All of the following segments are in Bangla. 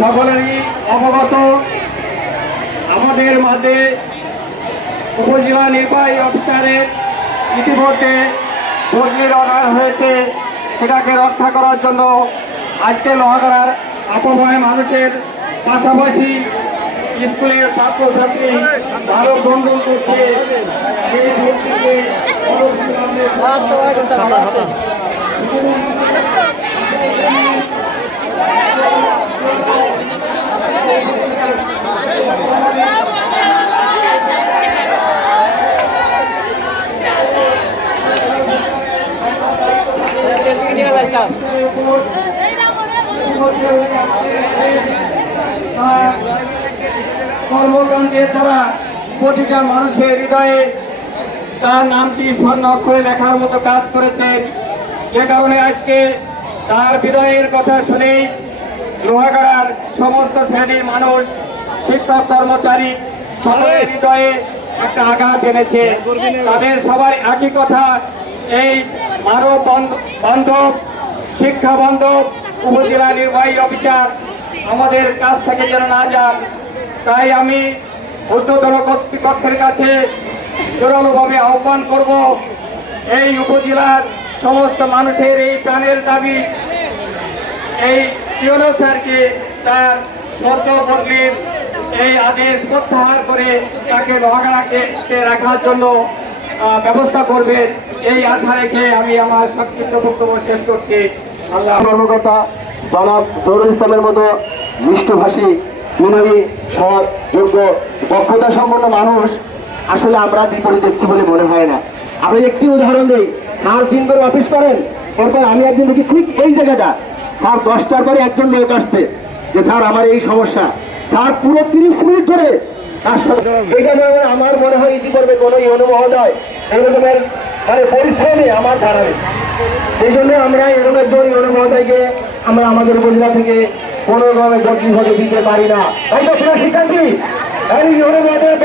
সকলেরই অবগত। আমাদের মাঝে উপজেলা নির্বাহী অফিসারের ইতিমধ্যে বদলির অর্ডার হয়েছে। সেটাকে রক্ষা করার জন্য আজকে লোহাগড়ার অপময় মানুষের পাশাপাশি স্কুলের ছাত্রছাত্রী ভালো বন্ধু করছে। এই কর্মকাণ্ডের দ্বারা প্রতিটা মানুষের হৃদয়ে তার নামটি স্বর্ণ অক্ষরে লেখার মতো কাজ করেছেন যে কারণে আজকে তার বিদায়ের কথা শুনেই লোহাগাড়ার সমস্ত শ্রেণির মানুষ শিক্ষক কর্মচারী সকলের হৃদয়ে একটা আঘাত এনেছে। তাদের সবার একই কথা এই মানব বান্ধ- বান্ধব, শিক্ষা বান্ধব, উপজেলা নির্বাহী অফিসার আমাদের কাছ থেকে যেন না যান। তাই আমি ঊর্ধ্বতন কর্তৃপক্ষের কাছে জোরালোভাবে আহ্বান করব, এই উপজেলার সমস্ত মানুষের এই প্রাণের দাবি। এই ইউনো স্যারকে তার শর্ত বদলির এই আদেশ প্রত্যাহার করে তাকে লোহাগাড়াকে রাখার জন্য ব্যবস্থা করবেন এই আশা রেখে আমি আমার সংক্ষিপ্ত বক্তব্য শেষ করছি। আল্লাহ কর্মকর্তা জনাব জহুরুল ইসলামের মতো মিষ্টভাষী বিনয়ী সৎ, যোগ্য, দক্ষতা সম্পন্ন মানুষ আসলে আমরা বিপরীত দেখছি বলে মনে হয় না। আমি একটি উদাহরণ দিই। স্যার দিন করে অফিস করেন, এরপর আমি একদিন দেখি ঠিক এই জায়গাটা। স্যার দশটার পরে একজন লোক আসছে যে, স্যার, আমার এই সমস্যা। স্যার পুরো তিরিশ মিনিট ধরে এটা আমার মনে হয় ইতি করবে কোনো ইউনো মহোদয়। এরকমের মানে পরিশ্রমে আমার ধারা নেই। এই জন্য আমরা এরকম একজন ইউনো মহোদয়কে আমরা আমাদের উপজেলা থেকে কোনো রকমের বদলি হতে দিতে পারি না। তাই তো সেটা শিক্ষার্থী এই ইউনো মহোদয়ের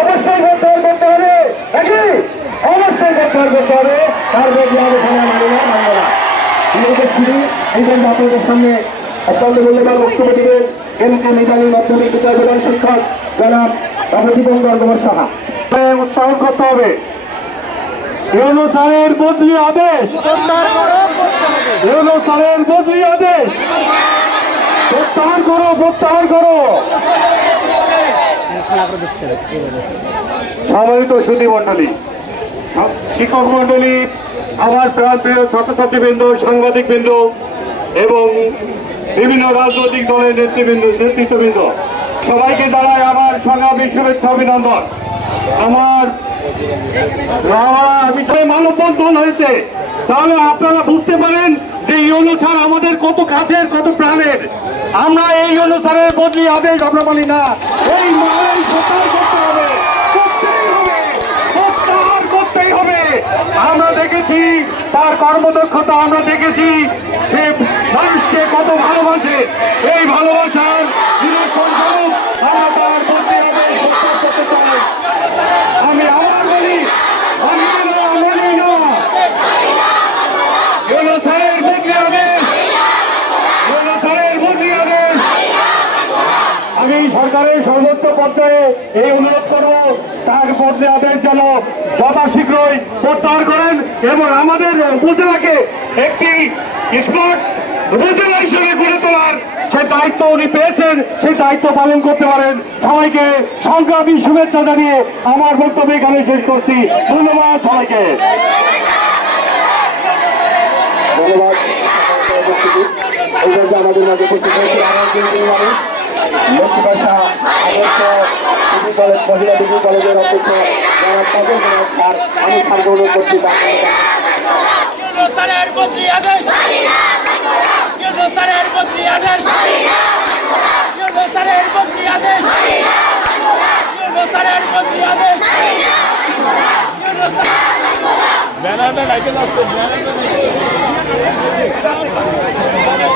অবশ্যই করতে হবে নাকি অবশ্যই প্রত্যাহার হবে তার বদলি আদেশ মানি সামনে অত্যন্ত মূল্যবান বক্তব্য দিবেন। এম কে মিতালী মাধ্যমিক বিদ্যালয় প্রধান শিক্ষক জনাব ডক্টর দীপঙ্কর কুমার সাহা। উৎসাহন করতে হবে। বদলি আদেশ। বদলি আদেশ। প্রত্যাহার করো প্রত্যাহার করো। সম্মানিত সুধী মন্ডলী শিক্ষক মন্ডলী আমার প্রাণ প্রিয় ছাত্রছাত্রীবৃন্দ সাংবাদিক বৃন্দ এবং বিভিন্ন রাজনৈতিক দলের নেতৃবৃন্দ, নেতৃত্ববৃন্দ, সবাইকে জানাই আমার সংগ্রামী শুভেচ্ছা অভিনন্দন। আমার মানববন্ধন হয়েছে। তাহলে আপনারা বুঝতে পারেন যে এই অনুসার আমাদের কত কাছের, কত প্রাণের। আমরা এই অনুসারে বদলি আদেশ আমরা বলি না। এই মায়ের প্রত্যাহার করতে হবে করতেই হবে প্রত্যাহার করতেই হবে আমরা দেখেছি তার কর্মদক্ষতা আমরা দেখেছি। সে মানুষকে কত ভালোবাসে। এই ভালোবাসার আমরা তার বদলি আদেশ প্রত্যাহার করতে চাই আমি আবার বলি আমি না মনে না ইউনো স্যারের বদলি আদেশ ইউনো স্যারের বদলি আদেশ আমি সরকারের সর্বোচ্চ পর্যায়ে এই অনুরোধ করব, তার আদেশ যেন যথা শীঘ্রই প্রত্যাহার করেন এবং আমাদের উপজেলাকে একটি স্মার্ট উপজেলা হিসেবে গড়ে তোলার সে দায়িত্ব উনি পেয়েছেন, সেই দায়িত্ব পালন করতে পারেন। সবাইকে সংগ্রামী শুভেচ্ছা জানিয়ে আমার বক্তব্য এখানে শেষ করছি। ধন্যবাদ সবাইকে। ধন্যবাদ। আমাদের মাঝে উপস্থিত হয়েছে লক্ষ্মীপাশা আদর্শ ডিগ্রি কলেজ মহিলা ডিগ্রি কলেজের অধ্যক্ষ আমি সার্বজনীন করছি স্যারের বদলি আদেশ। স্যারের বদলি আদেশ। স্যারের বদলি আদেশ। স্যারের বদলি আদেশ। ব্যানারটা ডাইকেল আসছে ব্যানারটা